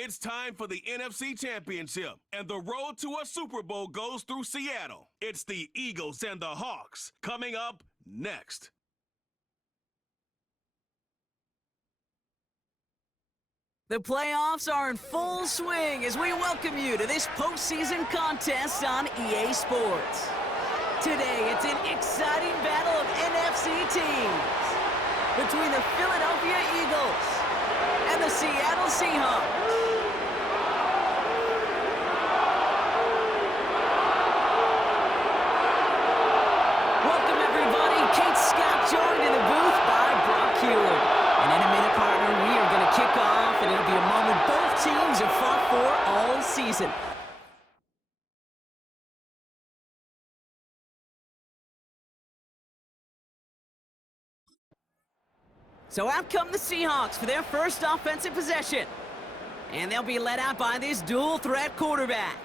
It's time for the NFC Championship, and the road to a Super Bowl goes through Seattle. It's the Eagles and the Hawks coming up next. The playoffs are in full swing as we welcome you to this postseason contest on EA Sports. Today, it's an exciting battle of NFC teams between the Philadelphia Eagles and the Seattle Seahawks. Welcome, everybody. Kate Scott joined in the booth by Brock Heward. And in a minute, partner, we are going to kick off, and it'll be a moment both teams have fought for all season. So out come the Seahawks for their first offensive possession. And they'll be led out by this dual-threat quarterback.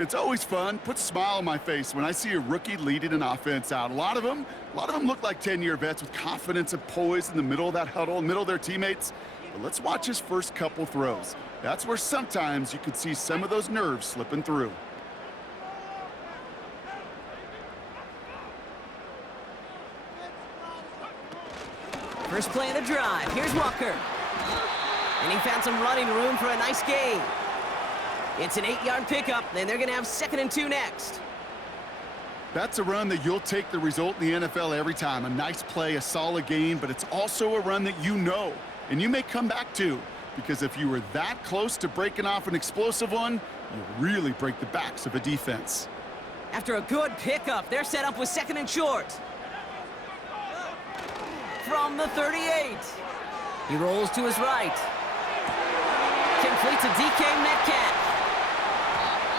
It's always fun, puts a smile on my face when I see a rookie leading an offense out. A lot of them look like 10-year vets with confidence and poise in the middle of that huddle, in the middle of their teammates. But let's watch his first couple throws. That's where sometimes you could see some of those nerves slipping through. First play of the drive. Here's Walker. And he found some running room for a nice gain. It's an 8-yard pickup, and they're going to have 2nd and 2 next. That's a run that you'll take the result in the NFL every time. A nice play, a solid gain, but it's also a run that you know, and you may come back to, because if you were that close to breaking off an explosive one, you really break the backs of a defense. After a good pickup, they're set up with 2nd and short. From the 38. He rolls to his right. Complete to DK Metcalf.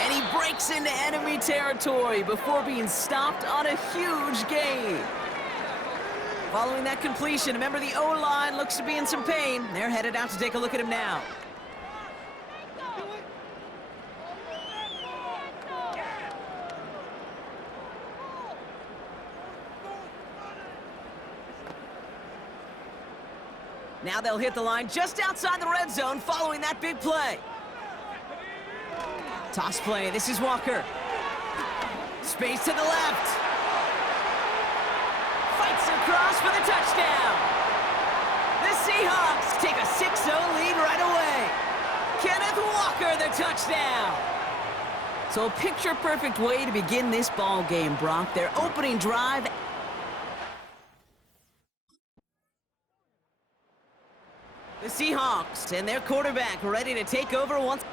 And he breaks into enemy territory before being stopped on a huge gain. Following that completion, a member of the O-line looks to be in some pain. They're headed out to take a look at him now. Now they'll hit the line just outside the red zone following that big play. Toss play. This is Walker. Space to the left. Fights across for the touchdown. The Seahawks take a 6-0 lead right away. Kenneth Walker, the touchdown. So a picture-perfect way to begin this ball game, Brock. Their opening drive. The Seahawks and their quarterback ready to take over once.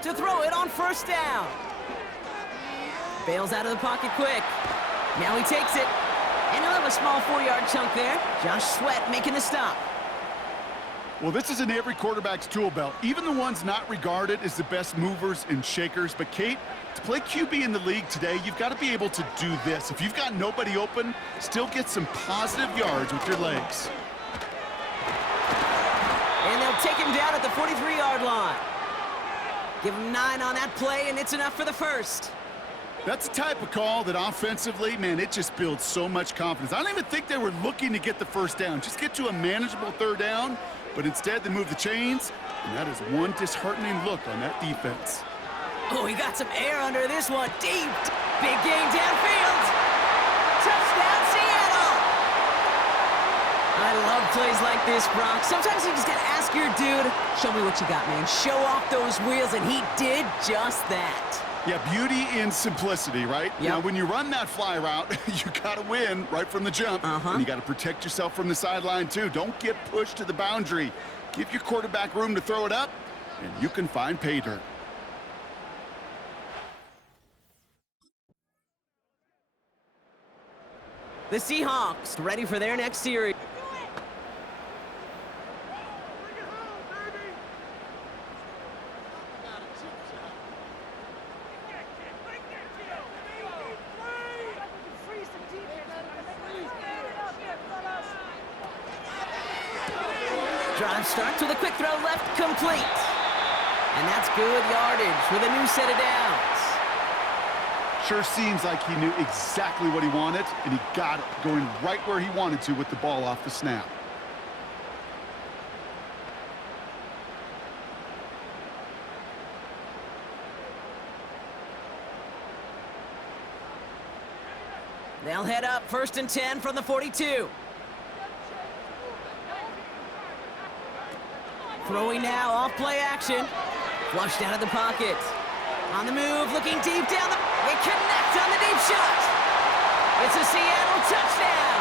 To throw it on first down. Bails out of the pocket quick. Now he takes it, and he'll have a small 4-yard chunk there. Josh Sweat making the stop. Well, this is in every quarterback's tool belt, even the ones not regarded as the best movers and shakers. But, Kate, to play QB in the league today, you've got to be able to do this. If you've got nobody open, still get some positive yards with your legs. And they'll take him down at the 43-yard line. Give him 9 on that play, and it's enough for the first. That's the type of call that offensively, man, it just builds so much confidence. I don't even think they were looking to get the first down. Just get to a manageable 3rd down, but instead they move the chains, and that is one disheartening look on that defense. Oh, he got some air under this one. Deep. Big gain downfield. Touchdown, Seattle. I love plays like this, Brock. Sometimes you just got to ask your dude, show me what you got, man. Show off those wheels, and he did just that. Yeah, beauty in simplicity, right? Yep. Now, when you run that fly route, you got to win right from the jump. And you got to protect yourself from the sideline, too. Don't get pushed to the boundary. Give your quarterback room to throw it up, and you can find pay dirt. The Seahawks ready for their next series. Drive starts with a quick throw left, complete. And that's good yardage with a new set of downs. Sure seems like he knew exactly what he wanted, and he got it, going right where he wanted to with the ball off the snap. They'll head up 1st and 10 from the 42. Throwing now, off play action. Flushed out of the pocket. On the move, looking deep down the... They connect on the deep shot. It's a Seattle touchdown.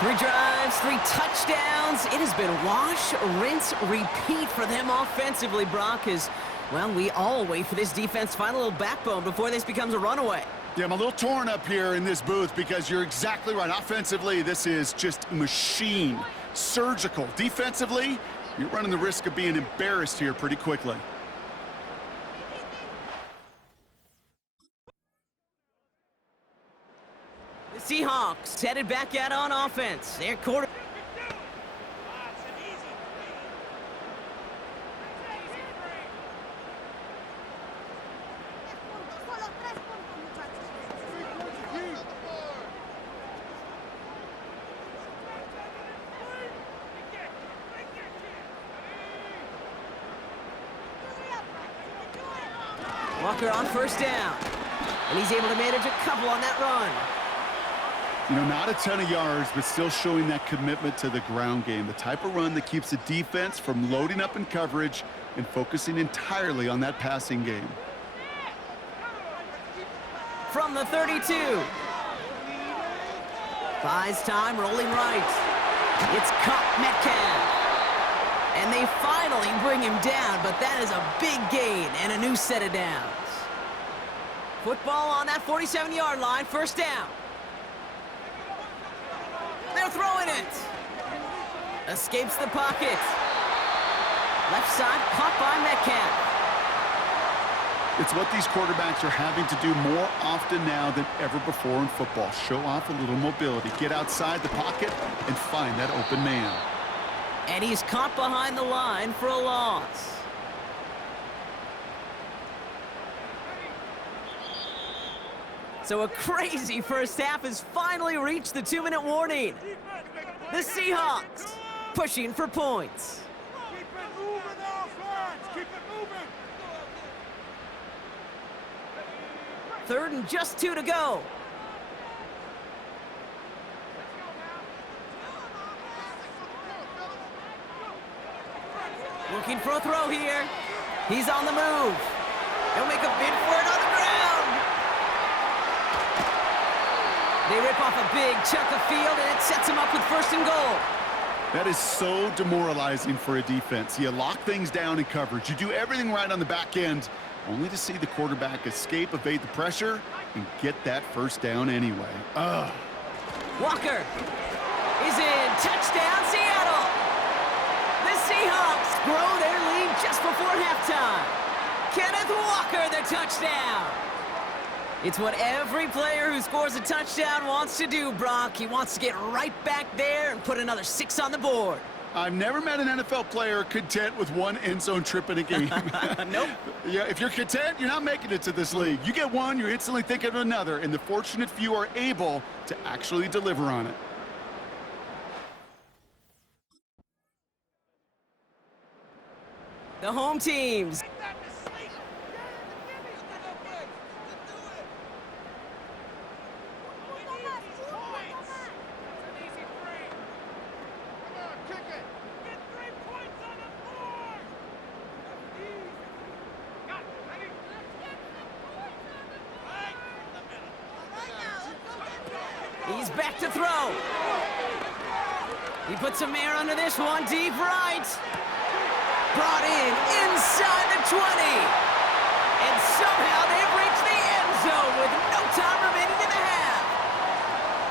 3 drives, 3 touchdowns. It has been wash, rinse, repeat for them offensively, Brock, as, well, we all wait for this defense to find a little backbone before this becomes a runaway. Yeah, I'm a little torn up here in this booth because you're exactly right. Offensively, this is just machine, surgical. Defensively, you're running the risk of being embarrassed here pretty quickly. The Seahawks headed back out on offense. Their quarter... Walker on 1st down. And he's able to manage a couple on that run. You know, not a ton of yards, but still showing that commitment to the ground game. The type of run that keeps the defense from loading up in coverage and focusing entirely on that passing game. From the 32. Buys time, rolling right. It's caught Metcalf. And they finally bring him down, but that is a big gain and a new set of downs. Football on that 47-yard line, 1st down. They're throwing it. Escapes the pocket. Left side, caught by Metcalf. It's what these quarterbacks are having to do more often now than ever before in football. Show off a little mobility, get outside the pocket, and find that open man. And he's caught behind the line for a loss. So a crazy first half has finally reached the 2-minute warning. The Seahawks pushing for points. Keep it moving, offense! Keep it moving! 3rd and just 2 to go. Looking for a throw here. He's on the move. He'll make a bid for it on the ground. They rip off a big chunk of field, and it sets him up with 1st and goal. That is so demoralizing for a defense. You lock things down in coverage. You do everything right on the back end, only to see the quarterback escape, evade the pressure, and get that 1st down anyway. Ugh. Walker is in. Touchdown, Seattle. The Seahawks grow their lead just before halftime. Kenneth Walker, the touchdown. It's what every player who scores a touchdown wants to do, Brock. He wants to get right back there and put another 6 on the board. I've never met an NFL player content with 1 end zone trip in a game. Nope. Yeah, if you're content, you're not making it to this league. You get one, you're instantly thinking of another, and the fortunate few are able to actually deliver on it. The home teams. He's back to throw. He puts some air under this one, deep right. Brought in inside the 20. And somehow they've reached the end zone with no time remaining in the half.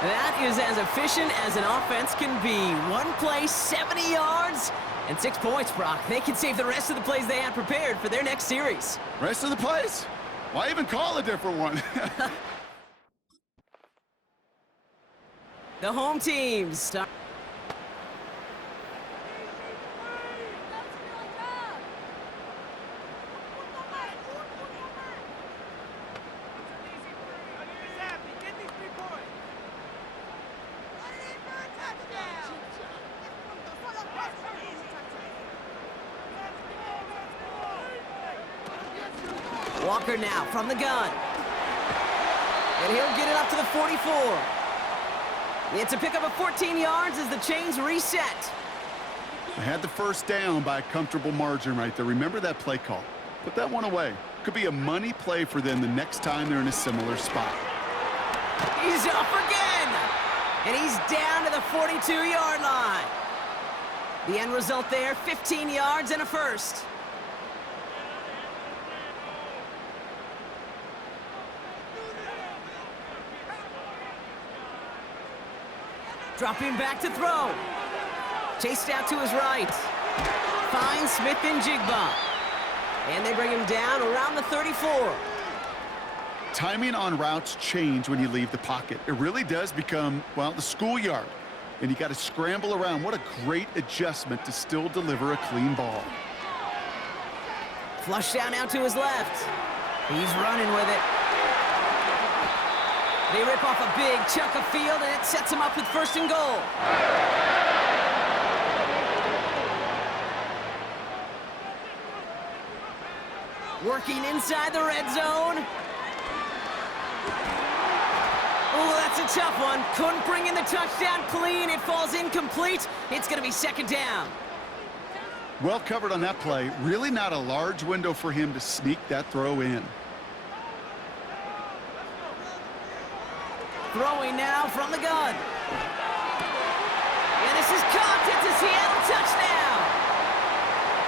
That is as efficient as an offense can be. One play, 70 yards, and 6 points, Brock. They can save the rest of the plays they had prepared for their next series. Rest of the plays? Why even call a different one? The home teams start. Walker now from the gun. And he'll get it up to the 44. It's a pickup of 14 yards as the chains reset. They had the first down by a comfortable margin right there. Remember that play call. Put that one away. Could be a money play for them the next time they're in a similar spot. He's up again. And he's down to the 42-yard line. The end result there, 15 yards and a first. Dropping back to throw. Chased out to his right. Finds Smith and Jigba. And they bring him down around the 34. Timing on routes change when you leave the pocket. It really does become, well, the schoolyard. And you got to scramble around. What a great adjustment to still deliver a clean ball. Flush down out to his left. He's running with it. They rip off a big chunk of field, and it sets him up with first and goal. Working inside the red zone. Oh, that's a tough one. Couldn't bring in the touchdown clean. It falls incomplete. It's going to be second down. Well covered on that play. Really not a large window for him to sneak that throw in. Throwing now from the gun. And this is caught. It's a Seattle touchdown.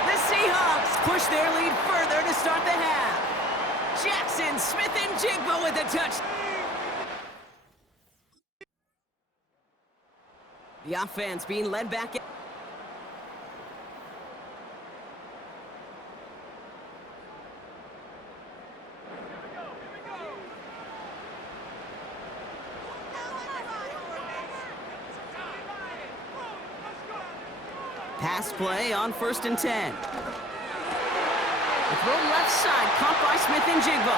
The Seahawks push their lead further to start the half. Jackson, Smith, and Jigba with the touchdown. The offense being led back in. Pass play on 1st and 10. The throw left side, caught by Smith and Jigba.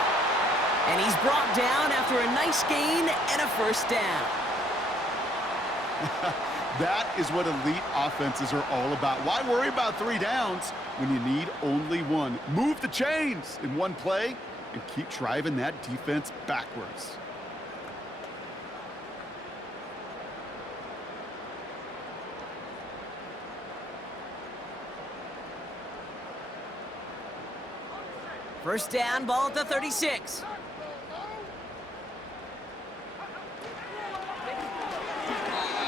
And he's brought down after a nice gain and a first down. That is what elite offenses are all about. Why worry about 3 downs when you need only 1? Move the chains in one play and keep driving that defense backwards. First down, ball at the 36.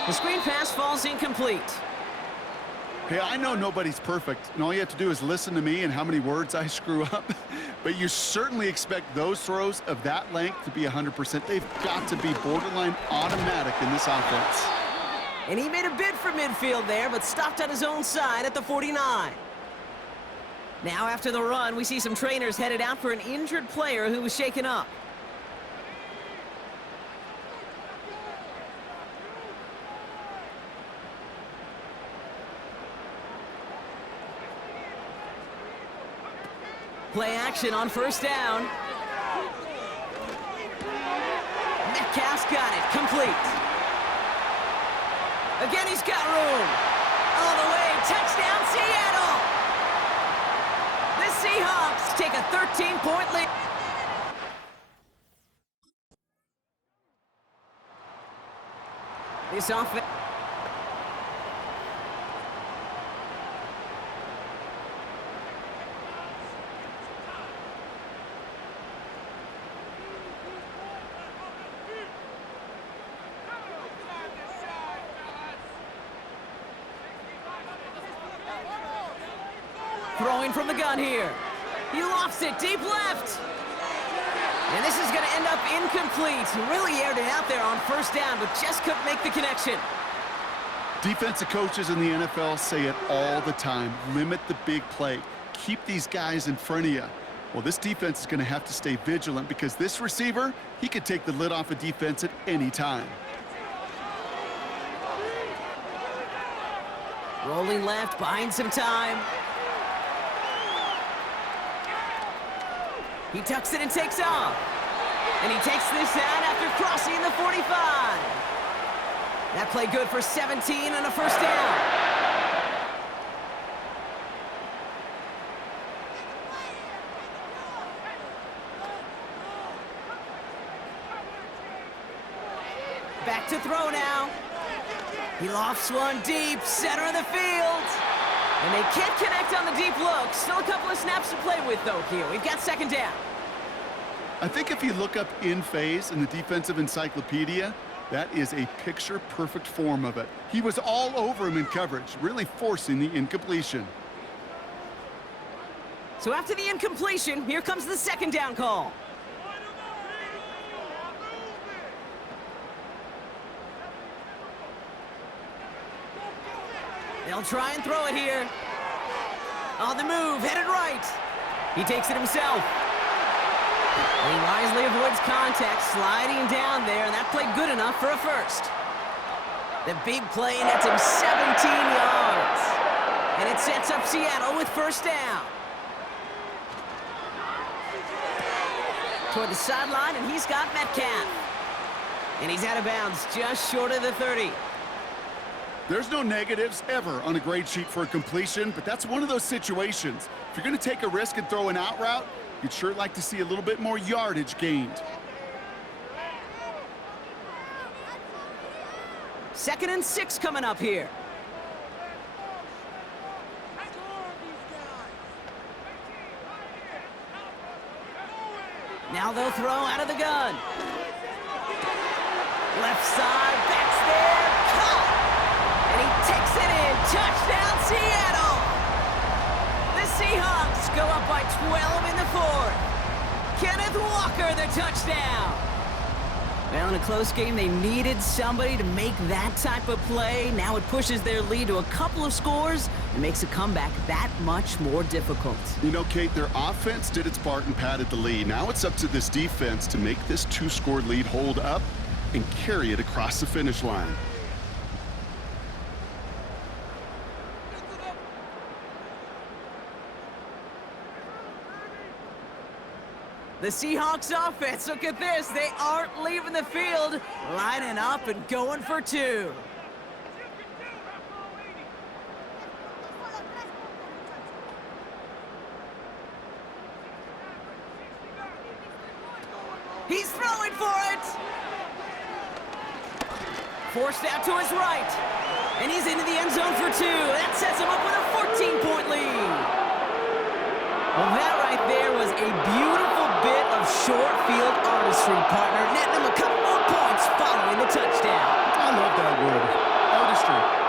The screen pass falls incomplete. Hey, I know nobody's perfect, and all you have to do is listen to me and how many words I screw up. But you certainly expect those throws of that length to be 100%. They've got to be borderline automatic in this offense. And he made a bid for midfield there, but stopped on his own side at the 49. Now after the run, we see some trainers headed out for an injured player who was shaken up. Play action on first down. Metcalf's got it, complete. Again, he's got room. All the way, touchdown Seattle! The Seahawks take a 13-point lead. This offense. Throwing from the gun here. He lofts it deep left. And this is going to end up incomplete. He really aired it out there on first down, but just couldn't make the connection. Defensive coaches in the NFL say it all the time. Limit the big play. Keep these guys in front of you. Well, this defense is going to have to stay vigilant because this receiver, he could take the lid off a defense at any time. Rolling left, buying some time. He tucks it and takes off. And he takes this out after crossing the 45. That play good for 17 and a first down. Back to throw now. He lofts one deep, center of the field. And they can't connect on the deep look. Still a couple of snaps to play with, though, here. We've got second down. I think if you look up in phase in the defensive encyclopedia, that is a picture-perfect form of it. He was all over him in coverage, really forcing the incompletion. So after the incompletion, here comes the second down call. They'll try and throw it here. On the move, headed right. He takes it himself. He wisely avoids contact, sliding down there, and that played good enough for a first. The big play nets him 17 yards. And it sets up Seattle with first down. Toward the sideline, and he's got Metcalf. And he's out of bounds, just short of the 30. There's no negatives ever on a grade sheet for a completion, but that's one of those situations. If you're going to take a risk and throw an out route, you'd sure like to see a little bit more yardage gained. 2nd and 6 coming up here. Now they'll throw out of the gun. Left side, backs there, caught! And he takes it in, touchdown Seattle! The Seahawks go up by 12 in the 4th. Kenneth Walker, the touchdown! Well, in a close game, they needed somebody to make that type of play. Now it pushes their lead to a couple of scores and makes a comeback that much more difficult. You know, Kate, their offense did its part and padded the lead. Now it's up to this defense to make this 2-score lead hold up and carry it across the finish line. The Seahawks offense, look at this. They aren't leaving the field, lining up and going for 2. He's throwing for it. Forced out to his right. And he's into the end zone for 2. That sets him up with a 14-point lead. Well, that right there was a beautiful bit of short field artistry, partner, netting him a couple more points following the touchdown. I love that word, artistry.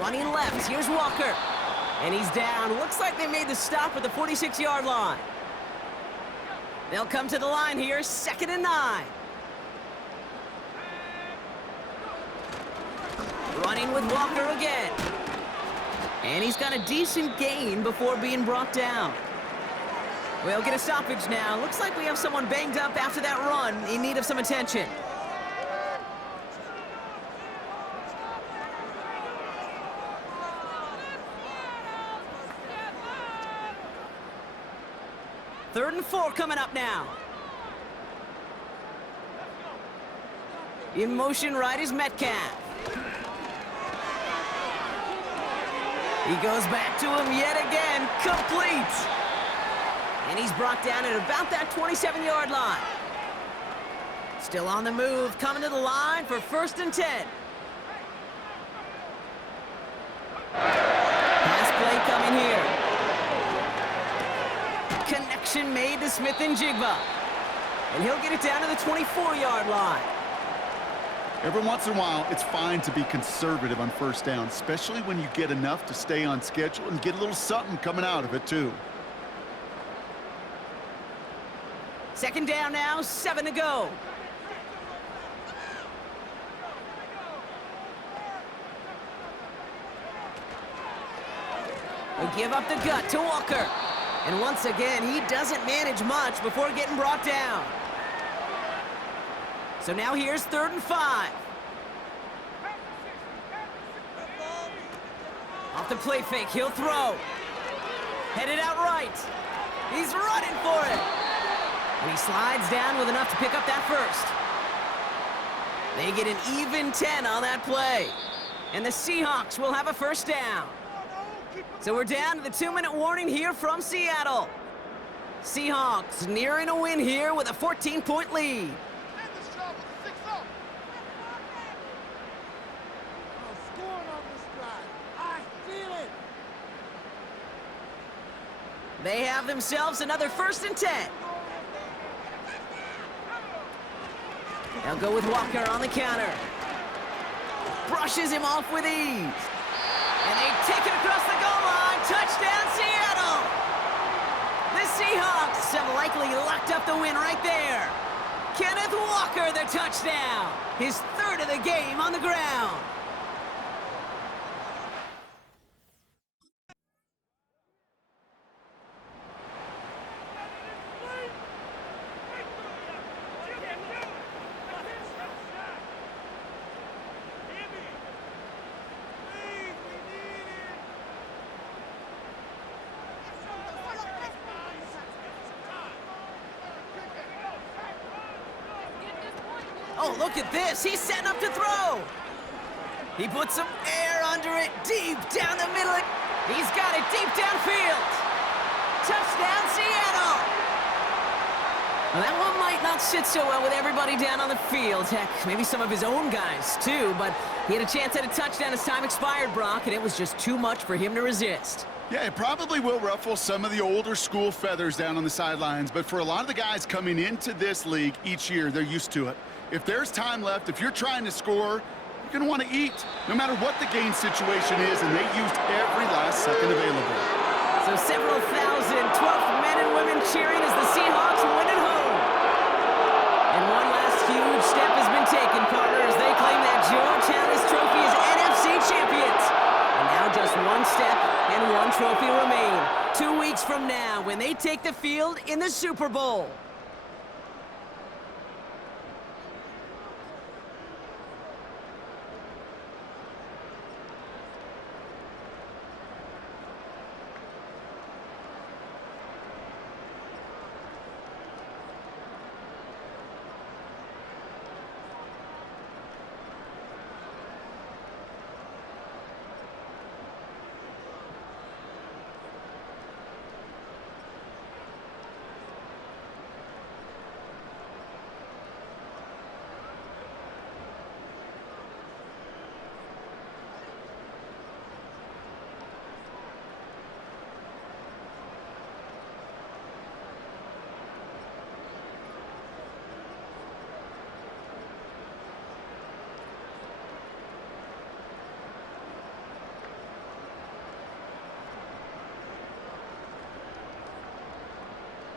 Running left, here's Walker. And he's down. Looks like they made the stop at the 46-yard line. They'll come to the line here, 2nd and 9. Running with Walker again. And he's got a decent gain before being brought down. We'll get a stoppage now. Looks like we have someone banged up after that run in need of some attention. Third and 4 coming up now. In motion right is Metcalf. He goes back to him yet again, complete. And he's brought down at about that 27-yard line. Still on the move, coming to the line for 1st and 10. Pass play coming here. Connection made to Smith and Jigba. And he'll get it down to the 24-yard line. Every once in a while, it's fine to be conservative on 1st down, especially when you get enough to stay on schedule and get a little something coming out of it, too. 2nd down now, 7 to go. We give up the gut to Walker. And once again, he doesn't manage much before getting brought down. So now here's 3rd and 5. Off the play fake, he'll throw. Headed out right. He's running for it. And he slides down with enough to pick up that first. They get an even 10 on that play. And the Seahawks will have a first down. So we're down to the 2-minute warning here from Seattle. Seahawks nearing a win here with a 14-point lead. They have themselves another 1st and 10. They'll go with Walker on the counter. Brushes him off with ease. And they take it across the goal line. Touchdown, Seattle! The Seahawks have likely locked up the win right there. Kenneth Walker, the touchdown. His 3rd of the game on the ground. Oh, look at this. He's setting up to throw. He puts some air under it deep down the middle. He's got it deep downfield. Touchdown, Seattle. Well, that one might not sit so well with everybody down on the field. Heck, maybe some of his own guys, too. But he had a chance at a touchdown as time expired, Brock, and it was just too much for him to resist. Yeah, it probably will ruffle some of the older school feathers down on the sidelines. But for a lot of the guys coming into this league each year, they're used to it. If there's time left, if you're trying to score, you're going to want to eat, no matter what the game situation is, and they used every last second available. So several thousand 12th men and women cheering as the Seahawks win at home. And one last huge step has been taken, partner, as they claim that Georgetown is trophy as NFC champions. And now just one step and one trophy remain. 2 weeks from now when they take the field in the Super Bowl.